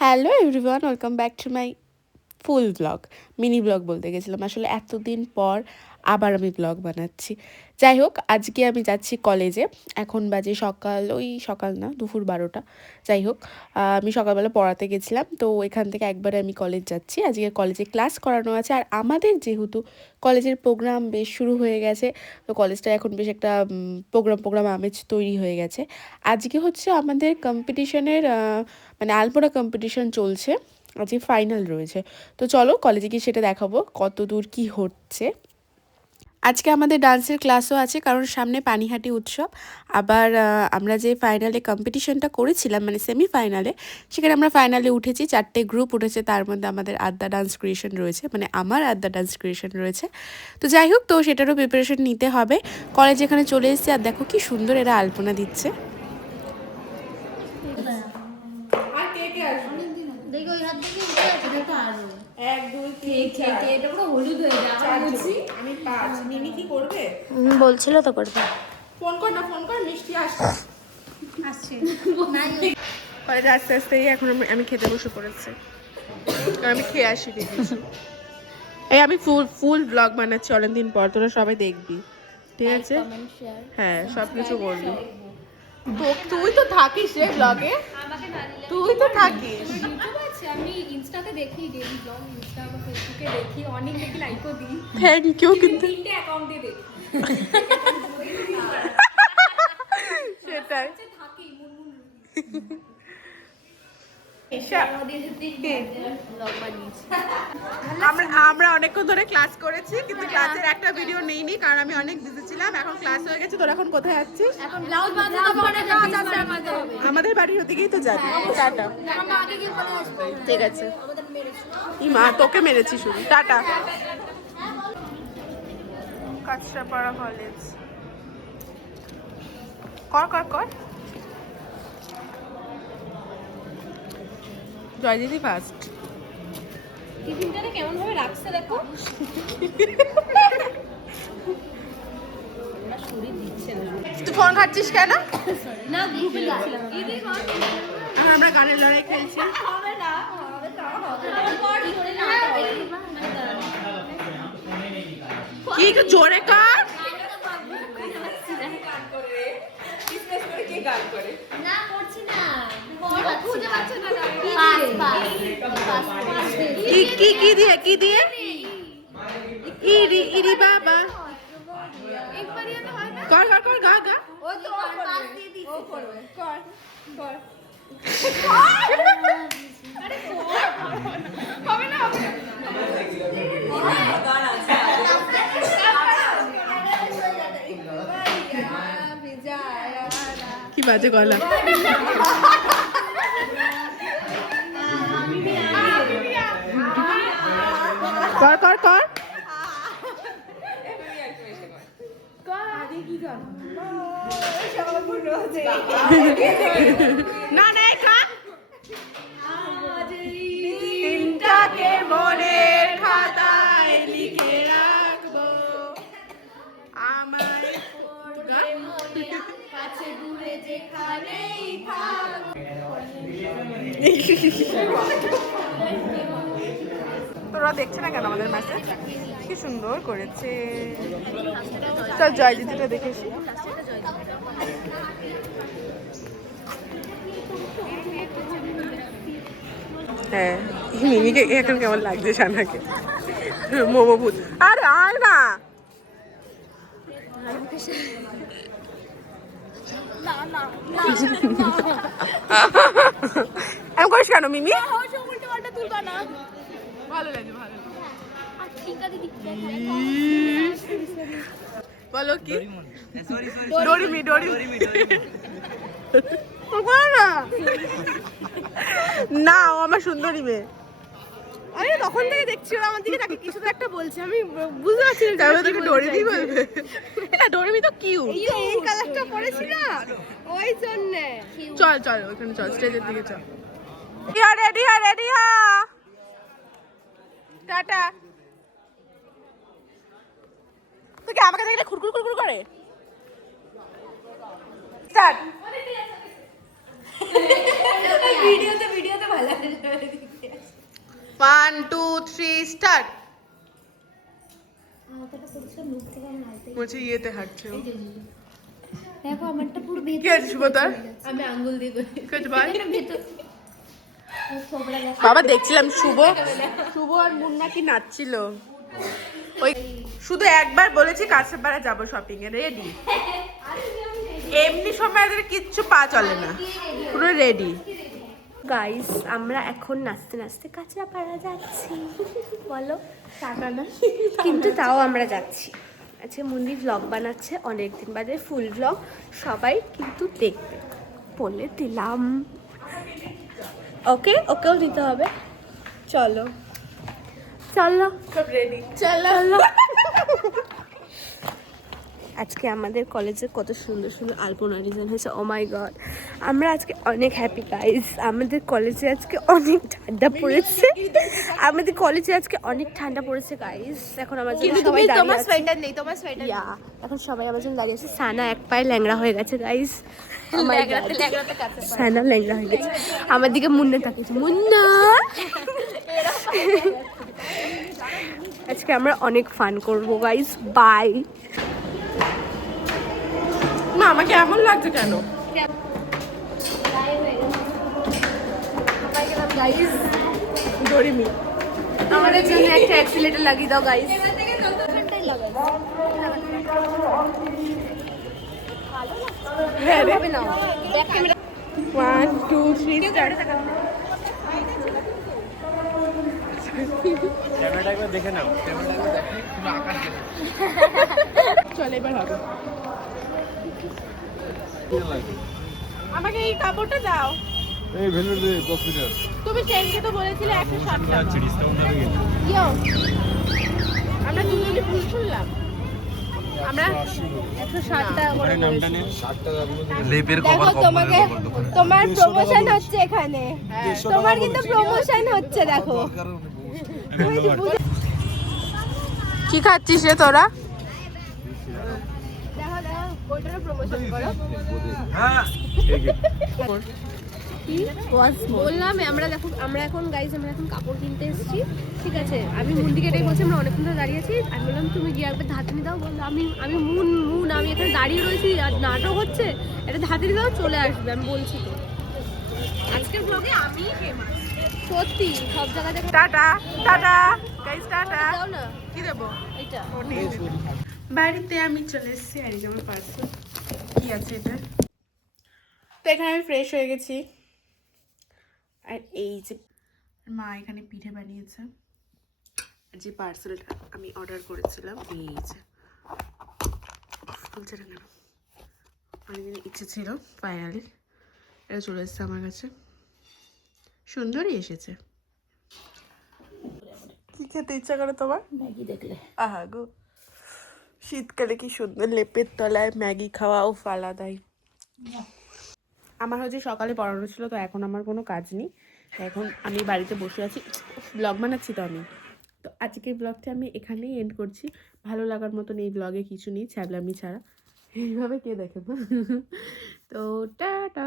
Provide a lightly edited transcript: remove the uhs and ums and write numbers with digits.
Hello everyone, welcome back to my full blog. Mini blog বলতে গেছিলাম, আসলে এতদিন পর আবার আমি ব্লগ বানাচ্ছি। যাই হোক, আজকে আমি যাচ্ছি কলেজে। এখন বাজে সকাল না, দুপুর 12টা। যাই হোক, আমি সকালবেলা পড়াতে গেছিলাম, তো এখান থেকে একবারে আমি কলেজ যাচ্ছি। আজকে কলেজে ক্লাস করানো আছে, আর আমাদের যেহেতু কলেজের প্রোগ্রাম বেশ শুরু হয়ে গেছে, তো কলেজটা এখন বেশ একটা প্রোগ্রাম আমেজ তৈরি হয়ে গেছে। আজকে হচ্ছে আমাদের কম্পিটিশনের মানে আলপনা কম্পিটিশন চলছে, আজকে ফাইনাল রয়েছে। তো চলো কলেজে গিয়ে সেটা দেখাবো কত দূর কী হচ্ছে। আজকে আমাদের ডান্সের ক্লাসও আছে, কারণ সামনে পানিহাটি উৎসব। আবার আমরা যে ফাইনালে কম্পিটিশনটা করেছিলাম, মানে সেমিফাইনালে, সেখানে আমরা ফাইনালে উঠেছি। 4টে গ্রুপ উঠেছে, তার মধ্যে আমাদের আদ্যা ডান্স ক্রিয়েশন রয়েছে, মানে আমার আদ্যা ডান্স ক্রিয়েশন রয়েছে। তো যাই হোক, তো সেটারও প্রিপারেশন নিতে হবে। কলেজ এখানে চলে এসেছি, আর দেখো কি সুন্দর এরা আলপনা দিচ্ছে। বলছিল তো করবে। ফোন কর মিষ্টি আসছে। কলেজে আস্তে আস্তেই এখন আমি খেতে বসে পড়েছি, কারণ আমি খেয়ে আসি দেখি। এই আমি ফুল ব্লগ বানাচ্ছি অনেকদিন পর, তোরা সবাই দেখবি, ঠিক আছে? হ্যাঁ, সব কিছু করবি। তো তুই তো থাকিস রে ব্লগে, তুই তো থাকিস। আমি ইনস্টাতে দেখি, ডেইলি ব্লগ ইনস্টা বা ফেসবুকে দেখি, অনেক দেখি, লাইকও দিই। Thank you. কিন্তু 3টে অ্যাকাউন্টে দেখি। সেটাই। থাকি মুনমুন আমরা অনেকক্ষণ ধরে ক্লাস করেছি, কিন্তু ক্লাসের একটা ভিডিও নেইনি, কারণ আমি অনেক বিজি ছিলাম। এখন ক্লাস হয়ে গেছে, তোরা এখন কোথায় যাচ্ছিস? এখন ব্লাউজ বানাতে হবে, অনেক কাজ আছে আমাদের। আমাদের বাড়ির ওদিকেই তো যাবি। টাটা। আমরা আগে গিয়ে বলে আসবো। ঠিক আছে। আমাদের মেরেছে। মা তোকে মেরেছি শুধু। টাটা। কাঁচরাপাড়া কলেজ। কর জয় দিদি ফার্স্ট। টিফিনটাকে কেমন ভাবে রাখছে দেখো। না শরীর দিচ্ছে না। তুই ফোন খাচ্ছিস কেন? না গ্রুপে গেছিলাম। দিদি কর। আমরা গানের লড়াই খেলছি। হবে না। কি একটু জোরে কর। না করছি না। খুঁজে পাচ্ছ না। কি দিয়ে ইরি বাবা। কর গা। ও তো পাস দিয়ে দিছি। ও করবে। কর। আরে হবে না। কি বাজে গলা। কর। না দিনটাকে মনের খাতায় লিখে রাখবো আমায়। কাছে দূরে যেখানেই থাক। তোরা দেখছে না কেন আমাদের মেসেজ? কি সুন্দর করেছে। চল জয় দিদিটা দেখেছি। হ্যাঁ, মিমিকে এখন কেমন লাগছে সানাকে? মোমো ভূত। আরে আয় না। এমন করিস কেন মিমি? ভালো লাগে। বলো কি? ডরিমি। না, ও আমার সুন্দরী মেয়ে। আরে তখন থেকে দেখছি ওরা আমার দিকে তাকে কিছু তো একটা বলছে, আমি বুঝতে পারছি না। তাহলে তোকে ডরিমি বলবে? এটা ডরিমি তো কিউট। এই কালারটা পরেছি না, ওই জন্য। চল ওখানে চল, স্টেজের দিকে চল। রেডি হ। টাটা। তুই কি আমাকে দেখলে খুরকুর করে? স্টার্ট। ভিডিওতে ভালো লাগে। 1 2 3 স্টার্ট। বলছি ইয়েতে হাঁটছে ও। দেখো আমারটা পুরো কি আছে শুভ তোর? আমি আঙ্গুল দিয়ে করি কিছু বল। ভেতর ছোবড়া গেছে বাবা দেখছিলাম শুভ আর মুন্না কি নাচছিল। ওই শুধু একবার বলেছি কাঁচরাপাড়া যাবো শপিং এ, রেডি। এমনি সময় এদের কিচ্ছু পা চলে না, পুরো রেডি। গাইস আমরা এখন নাচতে নাচতে কাঁচরাপাড়া যাচ্ছি বলো টাকা না কিন্তু তাও আমরা যাচ্ছি। আজকে মন্দির ব্লগ বানাচ্ছে অনেকদিন বাদে, ফুল ব্লগ সবাই কিন্তু দেখবে বলে দিলাম। ওকেও দিতে হবে। চলো চলো সব রেডি। চলো। আজকে আমাদের কলেজে কত সুন্দর সুন্দর আলপনা ডিজাইন হয়েছে, ও মাই গড। আমরা আজকে অনেক হ্যাপি গাইস। আমাদের কলেজে আজকে অনেক ঠান্ডা পড়েছে, গাইস। এখন আমার জন্য সবাই দাঁড়িয়ে আছে। সোয়েটার নেই, তোমার সোয়েটার ইয়া, এখন সবাই আমার জন্য দাঁড়িয়ে আছে। সানা এক পায়ে ল্যাংড়া হয়ে গেছে গাইস। ল্যাংড়াতে কাছে সানা ল্যাংড়া হয়ে গেছে, আমার দিকে মুন্না তাকিয়েছে। মুন্না আজকে আমরা অনেক ফান করবো গাইস। বাই। না আমাকে এমন লাগছে কেন? গাইস ডরিমি আমাদের জন্য একটা অ্যাক্সিলেটর লাগিয়ে দাও গাইস। হ্যাঁ রে। হবে না, 1 2 3 স্টার্ট। ক্যামেরাটা একবার দেখে নাও, ক্যামেরাটা একবার দেখে পুরো আকাশ দেখে। চল এবার হবে। কেমন লাগে? আমাকে এই কাপড়টা দাও। এই ভেলভেট দে 10 মিটার। তুমি চেনকে তো বলেছিলে 160 টাকা। আচ্ছা ডিসকাউন্ট হবে কিন্তু। ইয়ো আমরা দুজনে ভুল শুনলাম। আমরা 160 টাকা করে আরে নামটা নে 60 টাকা লেপের দেখো তোমাকে, তোমার প্রমোশন হচ্ছে এখানে, তোমার কিন্তু প্রমোশন হচ্ছে। দেখো কি খাচ্ছিস রে তোরা? ওইটারও প্রমোশন করো। হ্যাঁ বললাম আমরা এখন গাইস আমরা এখন কাপড় কিনতে এসেছি, ঠিক আছে। আমি মুন্ডিকে এটাই বলছি, আমরা অনেকক্ষণ ধরে দাঁড়িয়ে আছি। আমি বললাম তুমি গিয়ে একবার ধাতনি দাও। বললো আমি মুন আমি এখানে দাঁড়িয়ে রয়েছি আর নাটক হচ্ছে, এটা ধাতনি দাও চলে আসবে। আমি বলছি তো আজকের ব্লগে আমি ফেমাস, সত্যি সব জায়গায় দেখো। Tata tata guys, tata. দাও না কি দেবো? এটা। বাড়িতে আমি চলে এসেছি, আর এই যে আমার পার্সেল। কি আছে এটা? তো এখানে আমি ফ্রেশ হয়ে গেছি, আর এই যে মা এখানে পিঠে বানিয়েছে, আর যে পার্সেলটা আমি অর্ডার করেছিলাম এই যে খুলছে না কেন, অনেকদিন ইচ্ছে ছিল, ফাইনালি এটা চলে এসেছে আমার কাছে। সুন্দরই এসেছে। কি খেতে ইচ্ছা করে তোমার? ম্যাগি দেখলে আহা গো, শীতকালে কি সুন্দর লেপের তলায় ম্যাগি খাওয়াও আলাদাই। আমার হচ্ছে সকালে পড়ানো ছিল, তো এখন আমার কোনো কাজ নেই, এখন আমি বাড়িতে বসে আছি, ব্লগ বানাচ্ছি তো আমি। তো আজকের ব্লগটা আমি এখানেই এন্ড করছি। ভালো লাগার মতন এই ব্লগে কিছু নেই ছ্যাবলামি ছাড়া। এইভাবে কে দেখে না। তো টাটা।